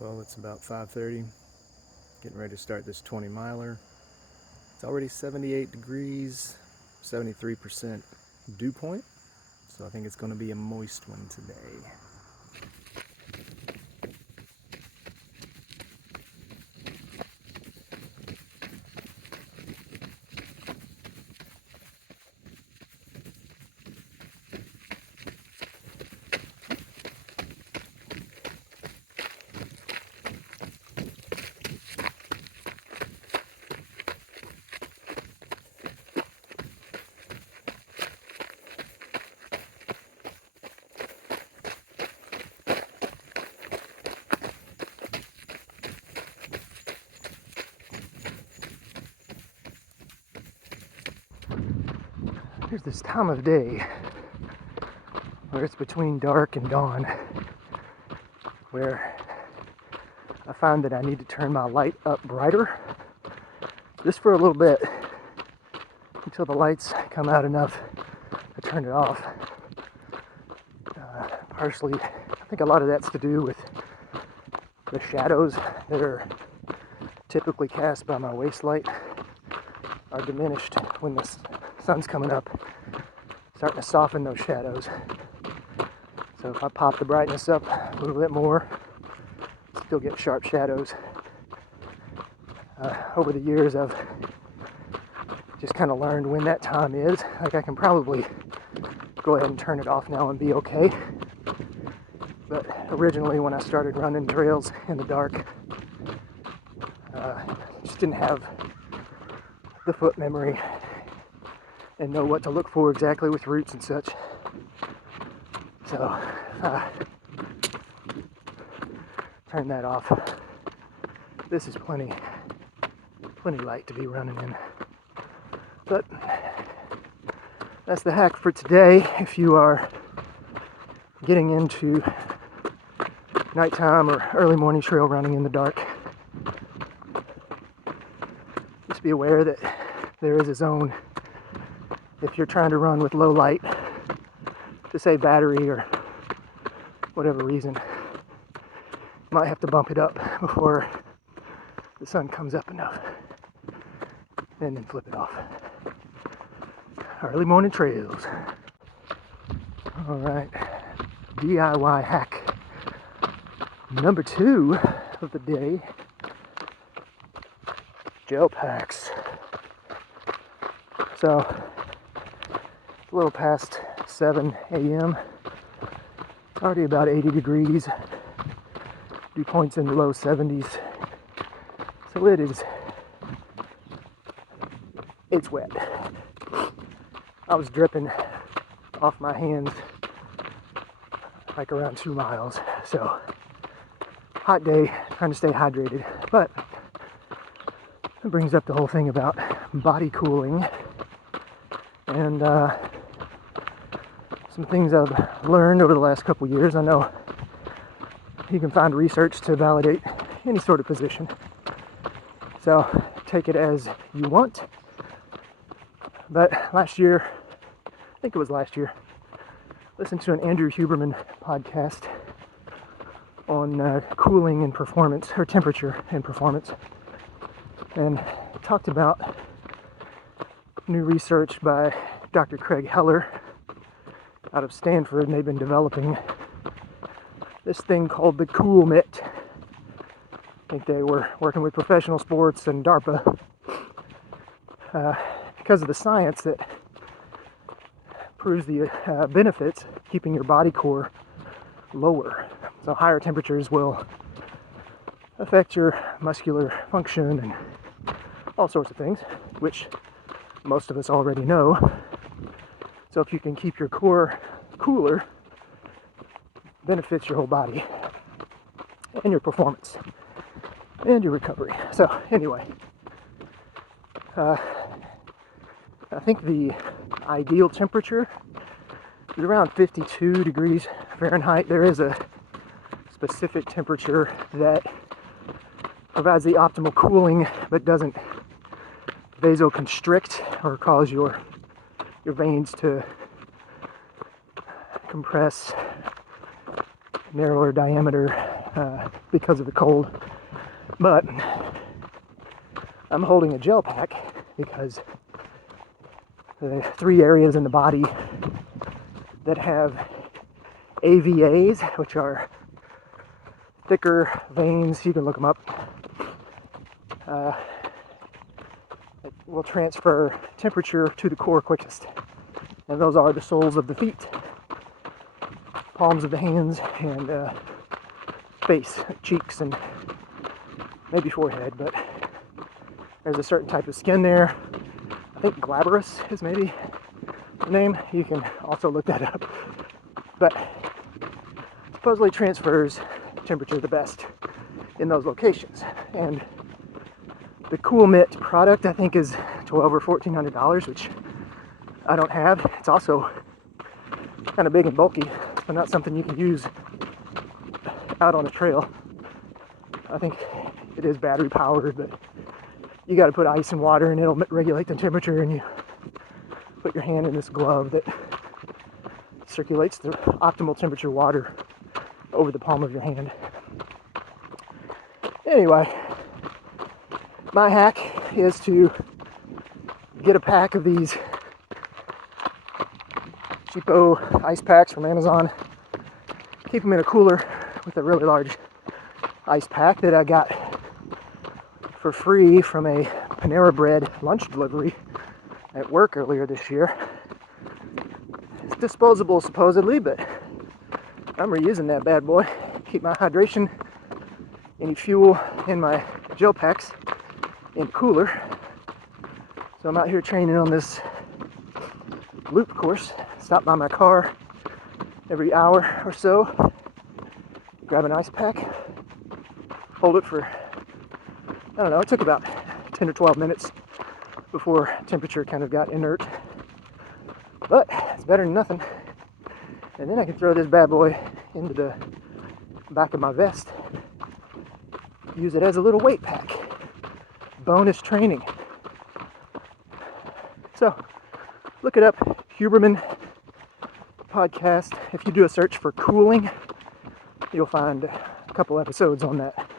Well, it's about 5:30. Getting ready to start this 20 miler. It's already 78 degrees, 73% dew point. So I think it's going to be a moist one today. There's this time of day where it's between dark and dawn where I find that I need to turn my light up brighter just for a little bit until the lights come out enough to turn it off. Partially, I think a lot of that's to do with the shadows that are typically cast by my waist light are diminished when the sun's coming up, starting to soften those shadows. So if I pop the brightness up a little bit more, still get sharp shadows. Over the years, I've just kind of learned when that time is. Like I can probably go ahead and turn it off now and be okay. But originally, when I started running trails in the dark, just didn't have the foot memory and know what to look for exactly with roots and such. So turn that off. This is plenty light to be running in. But that's the hack for today. If you are getting into nighttime or early morning trail running in the dark, just be aware that there is a zone if you're trying to run with low light to save battery or whatever reason. You might have to bump it up before the sun comes up enough and then flip it off. Early morning trails. All right, DIY hack number 2 of the day, gel packs. So a little past 7 a.m. Already about 80 degrees. Dew points in the low 70s. So it's wet. I was dripping off my hands like around 2 miles. So hot day, trying to stay hydrated. But it brings up the whole thing about body cooling and some things I've learned over the last couple years. I know you can find research to validate any sort of position. So take it as you want. But last year, I think it was last year, listened to an Andrew Huberman podcast on cooling and performance, or temperature and performance, and talked about new research by Dr. Craig Heller out of Stanford, and they've been developing this thing called the Cool Mitt. I think they were working with professional sports and DARPA because of the science that proves the benefits keeping your body core lower. So higher temperatures will affect your muscular function and all sorts of things, which most of us already know. So if you can keep your core cooler, benefits your whole body and your performance and your recovery. So anyway, I think the ideal temperature is around 52 degrees Fahrenheit. There is a specific temperature that provides the optimal cooling but doesn't vasoconstrict or cause your veins to compress, narrower diameter because of the cold. But I'm holding a gel pack because the 3 areas in the body that have AVAs, which are thicker veins, you can look them up, it will transfer temperature to the core quickest. And those are the soles of the feet, palms of the hands, and face, cheeks, and maybe forehead. But there's a certain type of skin there. I think glabrous is maybe the name. You can also look that up. But supposedly transfers temperature the best in those locations. And the Cool Mitt product, I think, is $1,200 or $1,400, which I don't have. It's also kind of big and bulky, but not something you can use out on a trail. I think it is battery powered, but you got to put ice and water and it'll regulate the temperature, and you put your hand in this glove that circulates the optimal temperature water over the palm of your hand. Anyway, my hack is to get a pack of these cheapo ice packs from Amazon. Keep them in a cooler with a really large ice pack that I got for free from a Panera Bread lunch delivery at work earlier this year. It's disposable supposedly, but I'm reusing that bad boy. Keep my hydration, any fuel in my gel packs in cooler. So I'm out here training on this loop course. Stop by my car every hour or so, grab an ice pack, hold it for, I don't know, it took about 10 or 12 minutes before temperature kind of got inert. But it's better than nothing. And then I can throw this bad boy into the back of my vest. Use it as a little weight pack. Bonus training. So, look it up, Huberman podcast. If you do a search for cooling, you'll find a couple episodes on that.